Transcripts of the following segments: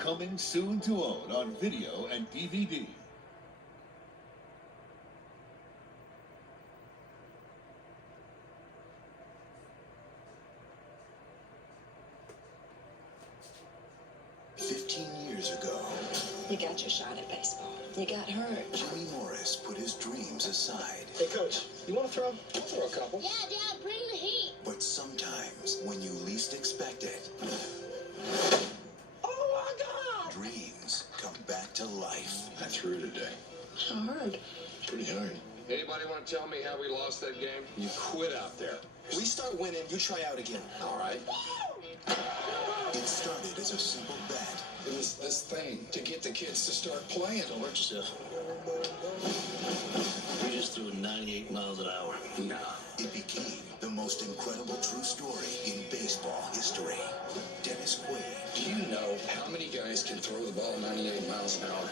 Coming soon to own on video and DVD. You got your shot at baseball. You got hurt. Jimmy Morris put his dreams aside. Hey, Coach, you want to throw? I'll throw a couple. Yeah, Dad, bring the heat. But sometimes, when you least expect it, Oh, my God! dreams come back to life. I threw today. Hard. Pretty hard. Anybody want to tell me how we lost that game? You quit out there. We start winning, you try out again. All right. It started as a simple bet. It was this thing to get the kids to start playing. Don't hurt yourself. We just threw 98 miles an hour. Nah. It became the most incredible true story in baseball history. Dennis Quaid. Do you know how many guys can throw the ball 98 miles an hour?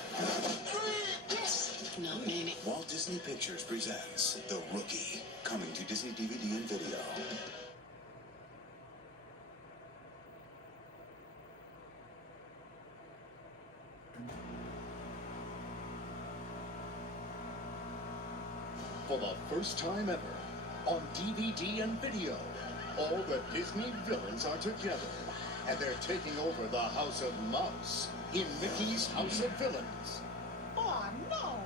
Yes. Not many. Walt Disney Pictures presents The Rookie, coming to Disney DVD and video. For the first time ever, on DVD and video, all the Disney villains are together, and they're taking over the House of Mouse in Mickey's House of Villains. Oh, no.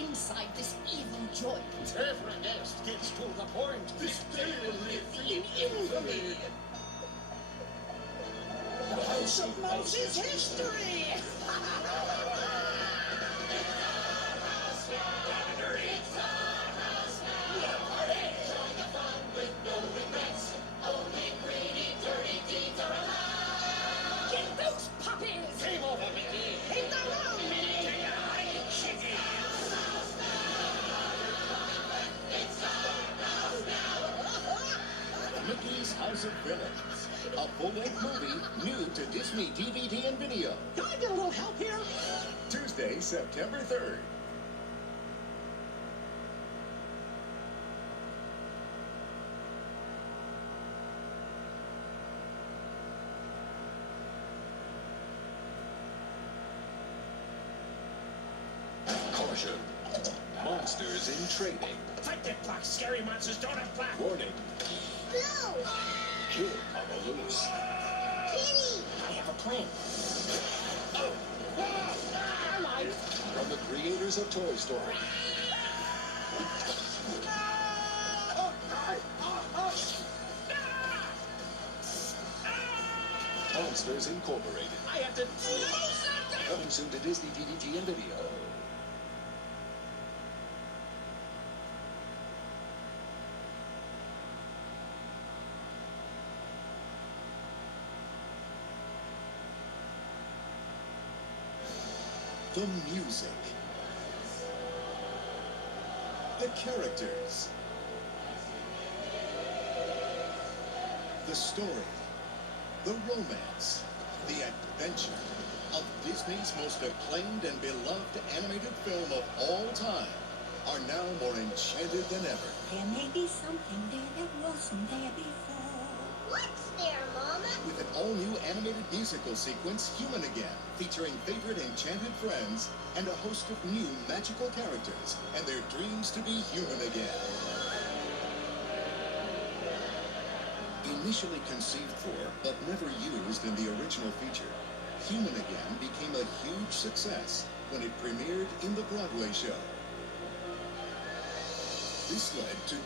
Inside this evil joint, Every guest gets to the point. This day will live in infamy. the House of Mouse is history. Get those puppies. Game over, Mickey. Hit the road, Minnie. Mickey's House of Villains, a full-length movie new to Disney DVD and video. Can I get a little help here? Tuesday, September 3rd. Caution. Monsters in training. Fight that clock. Scary monsters don't have black. Warning. No. Kid on the loose. Kitty. I have a plan. I like. From the creators of Toy Story. Monsters Incorporated. I have to... Coming soon to Disney DVD and video. The music, the characters, the story, the romance, the adventure of Disney's most acclaimed and beloved animated film of all time are now more enchanted than ever. There may be something there that wasn't there before. What's there, Mama? With an all-new animated musical sequence, Human Again, featuring favorite enchanted friends and a host of new magical characters and their dreams to be human again. Initially conceived for, but never used in the original feature, Human Again became a huge success when it premiered in the Broadway show. This led to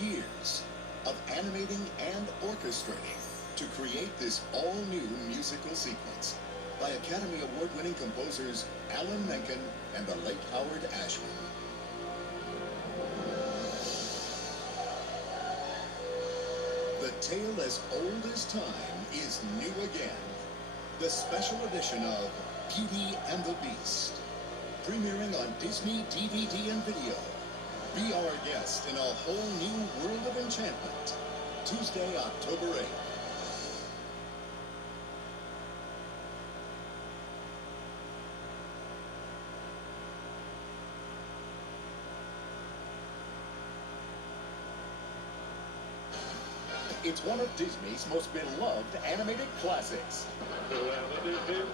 2 years of animating and orchestrating to create this all-new musical sequence by Academy Award-winning composers Alan Menken and the late Howard Ashman. The tale as old as time is new again. The special edition of Beauty and the Beast, premiering on Disney DVD and video. Be our guest in a whole new world of enchantment. Tuesday, October 8th. It's one of Disney's most beloved animated classics. Oh dear.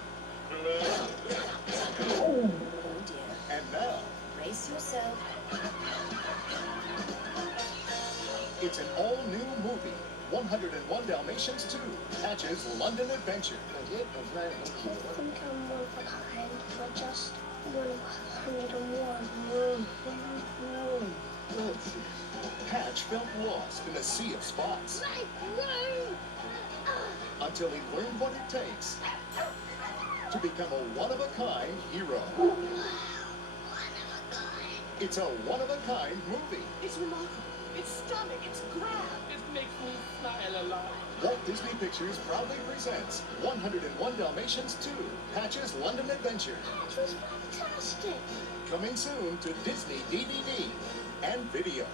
And now, Brace yourself. it's an all-new movie, 101 Dalmatians 2, Patch's London Adventure. I think I'm one of a kind, but just one of 101. Patch felt lost in a sea of spots Run! until he learned what it takes to become a one-of-a-kind hero. One of a kind. It's a one-of-a-kind movie. It's remarkable. It's stunning. It's grand. It makes me smile a lot. Walt Disney Pictures proudly presents 101 Dalmatians 2, Patch's London Adventure. That was fantastic. Coming soon to Disney DVD and video.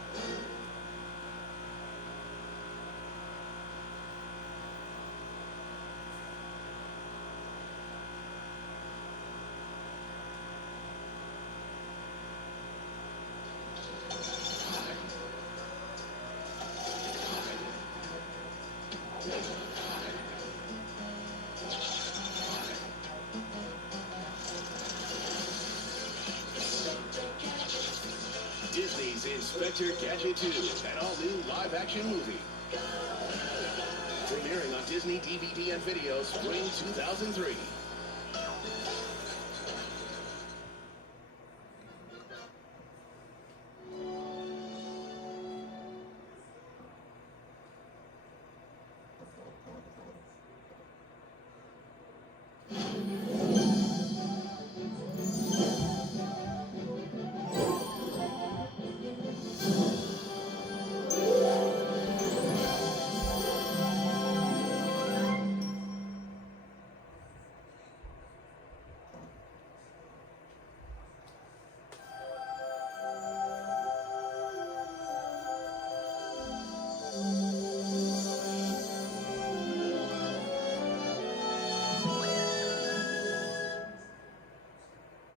Disney's Inspector Gadget 2, an all-new live-action movie. Premiering on Disney DVD and video spring 2003.